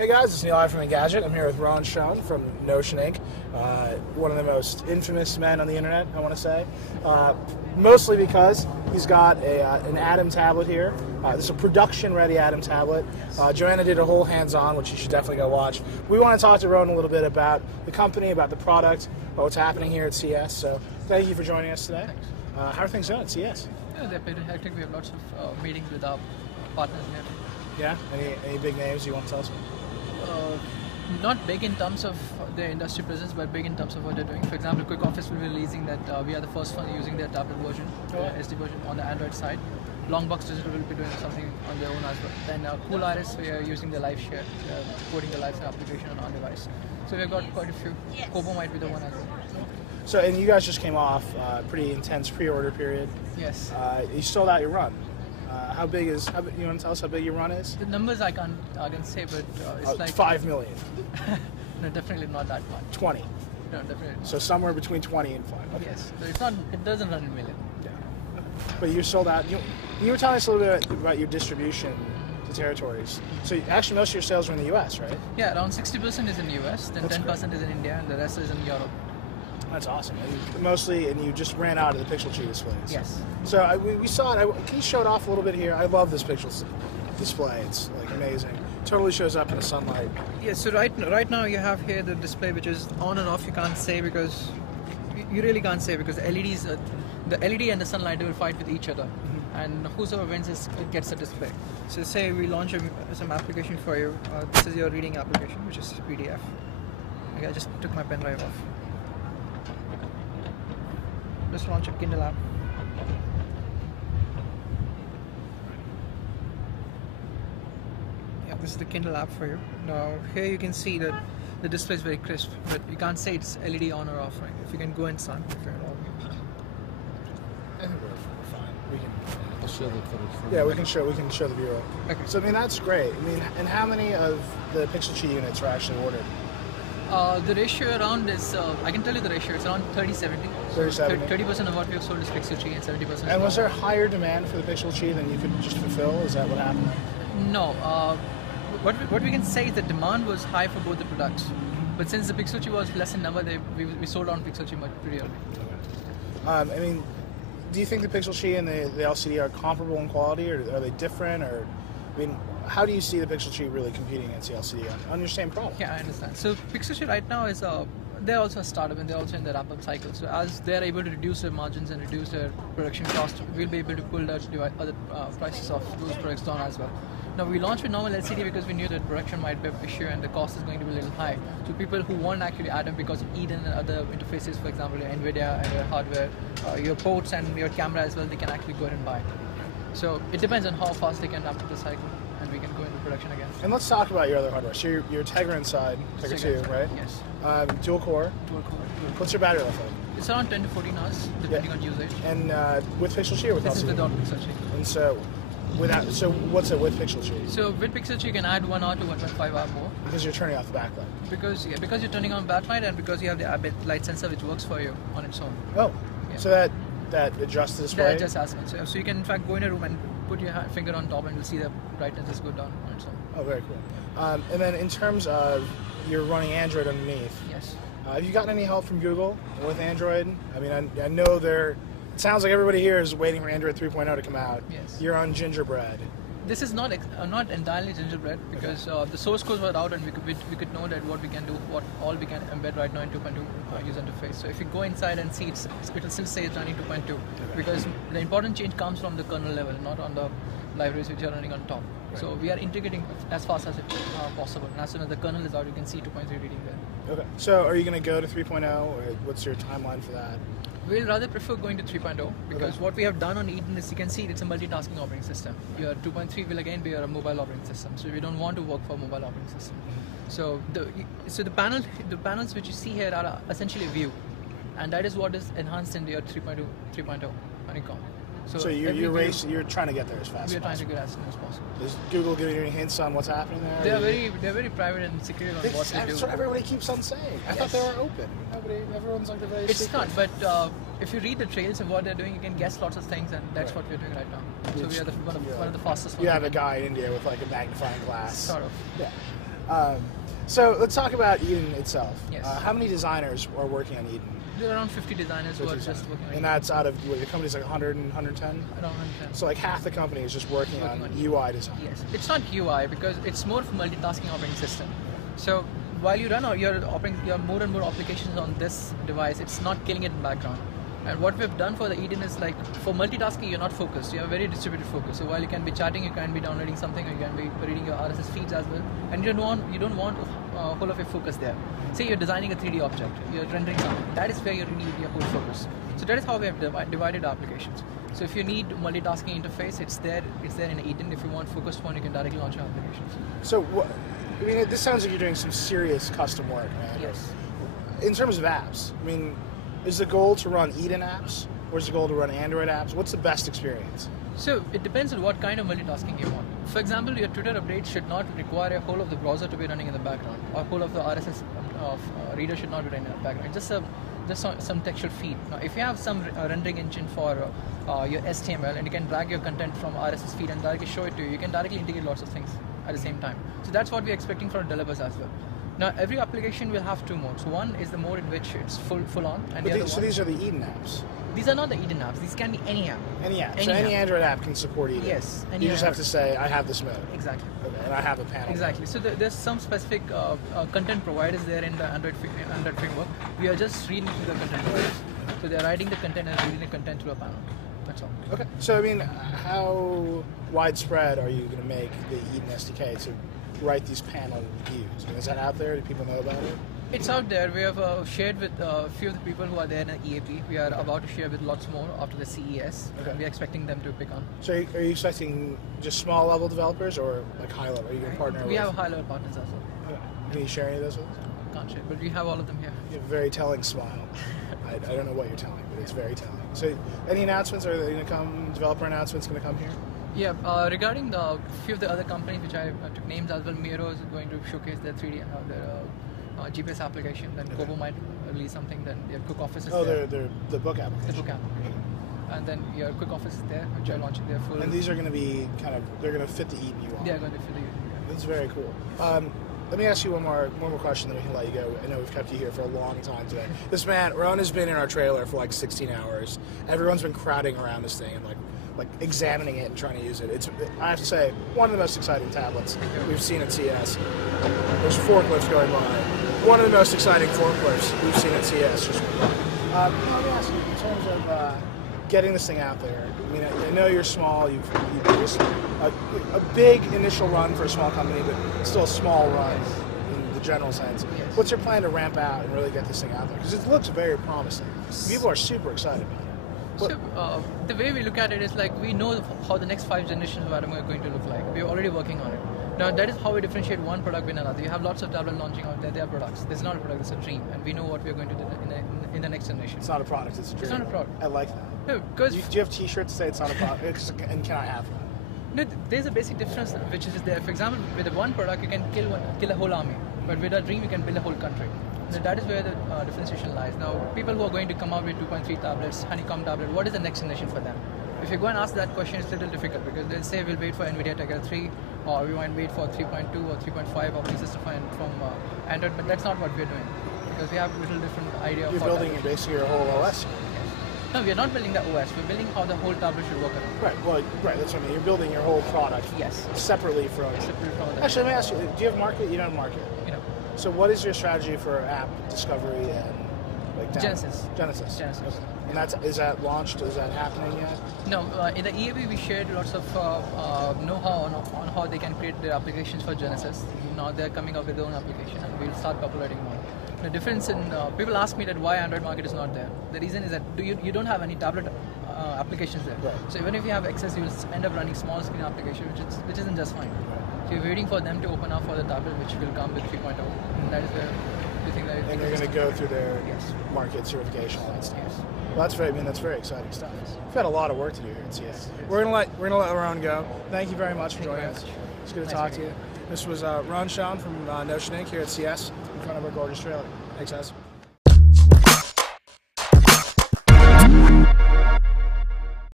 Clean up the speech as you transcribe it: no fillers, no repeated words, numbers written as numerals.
Hey guys, it's Neil I from Engadget. I'm here with Rohan Shravan from Notion Inc., one of the most infamous men on the internet, I want to say. Mostly because he's got an Atom tablet here. This is a production-ready Atom tablet. Joanna did a whole hands-on, which you should definitely go watch. We want to talk to Rohan a little bit about the company, about the product, about what's happening here at CES. So thank you for joining us today. How are things going at CES? Yeah, they're pretty hectic. We have lots of meetings with our partners here. Yeah? Any big names you want to tell us about? Not big in terms of their industry presence, but big in terms of what they're doing. For example, Quick Office will be releasing that we are the first one using their tablet version, SD version on the Android side. Longbox Digital will be doing something on their own as well. Then Cool Iris, we are using the live share, putting the live share application on device. So we've got quite a few. Kobo might be the one as well. So, and you guys just came off a pretty intense pre-order period. Yes. You sold out your run. How big is? You want to tell us how big your run is? The numbers I can't say, but it's like 5 million. No, definitely not that much. 20. No, definitely. So somewhere between 20 and 5. Okay. Yes, but it's not. It doesn't run in million. Yeah. But you're sold out. You were telling us a little bit about your distribution to territories. So actually, most of your sales are in the U.S., right? Yeah, around 60% is in the U.S., then 10% is in India, and the rest is in Europe. That's awesome. And you just ran out of the Pixel Tree displays. Yes. So we saw it. Can you show it off a little bit here? I love this Pixel display. It's like amazing. Totally shows up in the sunlight. Yeah. So right now you have here the display which is on and off. You can't say because you really can't say because LEDs, the LED and the sunlight will fight with each other, and whosoever wins gets the display. So say we launch some application for you. This is your reading application, which is PDF. Okay, I just took my pen drive off. Just launch a Kindle app. Yeah, this is the Kindle app for you. Now here you can see that the display is very crisp, but you can't say it's LED on or off, right? If you can go and sun, if you're at all. I think we're fine. We can. I'll show the footage. Yeah, we can show the viewer. Okay. So I mean that's great. I mean, and how many of the Pixel Tree units were actually ordered? The ratio around is, I can tell you the ratio, it's around 30-70. 30-70. 30% of what we have sold is Pixel Tree and 70% And was there higher demand for the Pixel Tree than you could just fulfill? Is that what happened? No. What we can say is the demand was high for both the products. But since the Pixel Tree was less in number, we sold on Pixel Tree pretty early. Okay. I mean, do you think the Pixel Tree and the LCD are comparable in quality, or are they different? Or, I mean, how do you see the Pixel Tree really competing against the LCD on your same product? Yeah, I understand. So Pixel Tree right now is they're also a startup and they're also in the wrap-up cycle. So as they're able to reduce their margins and reduce their production cost, we'll be able to pull the other prices of those products down as well. Now we launched with normal LCD because we knew that production might be an issue and the cost is going to be a little high. So people who want actually Atom because of Eden and other interfaces, for example, your NVIDIA and your hardware, your ports and your camera as well, they can actually go ahead and buy. So it depends on how fast they can ramp up the cycle and we can go into production again. And let's talk about your other hardware. So your Tegra inside, Tegra 2, right? Yes. Dual core. Dual core. What's your battery life like? It's around 10 to 14 hours, depending on usage. And with Pixel Tree or with This LCD? is without Pixel Tree. And so what's it with Pixel Tree? So with Pixel Tree, you can add 1 hour to 1.5 hour more. Because you're turning off the backlight. Because you're turning on backlight and because you have the ambient light sensor which works for you on its own. Oh, Yeah. so that adjusts the display? That adjusts as well. So you can in fact go in a room and put your finger on top and you'll see the brightness just go down on its own. Oh, very cool. And then in terms of you're running Android underneath. Yes. Have you gotten any help from Google with Android? I mean, I know it sounds like everybody here is waiting for Android 3.0 to come out. Yes. You're on Gingerbread. This is not entirely Gingerbread because the source codes were out and we could know that what we can do, what all we can embed right now in 2.2 user interface. So if you go inside and see it will still say it's running 2.2 because the important change comes from the kernel level, not on the libraries which are running on top. Right. So we are integrating as fast as it possible. And as soon as the kernel is out, you can see 2.3 reading there. Okay. So are you going to go to 3.0 or what's your timeline for that? We'll rather prefer going to 3.0 because what we have done on Eden is you can see it's a multitasking operating system. Your 2.3 will again be a mobile operating system, so we don't want to work for a mobile operating system. So the panels which you see here are essentially a view, and that is what is enhanced in your 3.0 honeycomb. So you're trying to get there as fast as possible. We are trying to get as soon as possible. Is Google giving you any hints on what's happening there? They're very private and secure on what they do. That's what everybody keeps on saying. I thought they were open. Everyone's like they're very secret. It's not, but if you read the trails of what they're doing, you can guess lots of things, and that's what we're doing right now. So we are one of the fastest ones. You have a guy in India with like a magnifying glass. Sort of. Yeah. So let's talk about Eden itself. Yes. How many designers are working on Eden? There are around 50 designers who are just working on it. And that's out of, what, your company's like 100 and 110? Around 110. So like half the company is just working on UI design. Yes, it's not UI because it's more of a multitasking operating system. So while you run your more and more applications on this device, it's not killing it in background. And what we've done for the Eden is like for multitasking, you're not focused. You have very distributed focus. So while you can be chatting, you can be downloading something, or you can be reading your RSS feeds as well. And you don't want whole of your focus there. Say you're designing a 3D object, you're rendering something. That is where you need your whole focus. So that is how we have divided our applications. So if you need multitasking interface, it's there in Eden. If you want focused one, you can directly launch your applications. So I mean, this sounds like you're doing some serious custom work, man. Yes. In terms of apps, I mean, is the goal to run Eden apps, or is the goal to run Android apps? What's the best experience? So it depends on what kind of multitasking you want. For example, your Twitter update should not require a whole of the browser to be running in the background, or whole of the RSS reader should not be running in the background. Just some textual feed. Now, if you have some rendering engine for your HTML and you can drag your content from RSS feed and directly show it to you, you can directly integrate lots of things at the same time. So that's what we're expecting from developers as well. Now, every application will have two modes. One is the mode in which it's full on, and So these are the Eden apps? These are not the Eden apps. These can be any app. Any app. So any Android app can support Eden? Yes. You just have to say, I have this mode. Exactly. Okay, and I have a panel. Exactly. So there's some specific content providers there in the Android framework. We are just reading through the content providers. So they're writing the content and reading the content through a panel. That's all. Okay. So, I mean, how widespread are you going to make the Eden SDK to write these panel views? I mean, is that out there? Do people know about it? It's out there. We have shared with a few of the people who are there in the EAP. We are about to share with lots more after the CES. Okay. We're expecting them to pick on. So are you expecting just small level developers or like high level? Are you going to partner We with? have high level partners as well. Okay. Can you share any of those with us? Can't share, but we have all of them here. You have a very telling smile. I don't know what you're telling, but it's very telling. So any announcements? Are they going to come? Developer announcements going to come here? Yeah, regarding the few of the other companies which I took names as well, Miro is going to showcase their 3D, their GPS application. Then Kobo might release something. Then your Cook Office is there. They're the book application. The book application. And then your Quick Office is there, which are launching their full. And these are going to be they're going to fit the Eden you want. They are going to fit the Eden. That's very cool. Let me ask you one more question, then we can let you go. I know we've kept you here for a long time today. This man, Rohan, has been in our trailer for like 16 hours. Everyone's been crowding around this thing and like examining it and trying to use it. I have to say, one of the most exciting tablets we've seen at CES. There's forklifts going by. One of the most exciting forklifts we've seen at CES. Let me ask you, in terms of getting this thing out there. I mean, I know you're small. You've a big initial run for a small company, but still a small run in the general sense. Yes. What's your plan to ramp out and really get this thing out there? Because it looks very promising. People are super excited about it. So the way we look at it is like we know how the next 5 generations of Atom are going to look like. We're already working on it. Now that is how we differentiate one product with another. You have lots of tablets launching out there. They are products. This is not a product. It's a dream, and we know what we're going to do in the next generation. It's not a product. It's a dream. It's not a product. I like that. No, because Do you have T-shirts that say it's not a product? And can I have that? no, there's a basic difference which is there. For example, with the one product you can kill a whole army, but with a dream you can build a whole country. So that is where the differentiation lies. Now, people who are going to come out with 2.3 tablets, honeycomb tablet, what is the next generation for them? If you go and ask that question, it's a little difficult because they'll say we'll wait for NVIDIA Tegra 3, or we might wait for 3.2 or 3.5 operating system from Android, but that's not what we're doing because we have a little different idea. You're building basically your whole OS. No, we are not building the OS. We're building how the whole tablet should work around. Right. Well, right. That's what I mean. You're building your whole product. Yes. Separately from. The Actually, let me ask you. Do you have market? You don't have market. you know, So, what is your strategy for app discovery and like Genesis. Genesis. Genesis. And is that launched? Is that happening yet? No, in the EAP we shared lots of know-how on how they can create their applications for Genesis. Now they're coming up with their own application and we'll start populating more. The difference in people ask me that why Android market is not there. The reason is that you don't have any tablet applications there. Right. So even if you have access, you will end up running small screen application, which isn't just fine. So you're waiting for them to open up for the tablet, which will come with 3.0. And that is where we think that. And you're going to go through their Yes. market certification, all that stuff. Yes. Well, that's very exciting stuff. We've had a lot of work to do here at CES. Yes. We're gonna let Rohan go. Thank you very much for Thank you joining very us. much. It's good to Nice talk to meeting you. This was Rohan Shravan from Notion Inc. here at CES in front of our gorgeous trailer. Thanks, guys.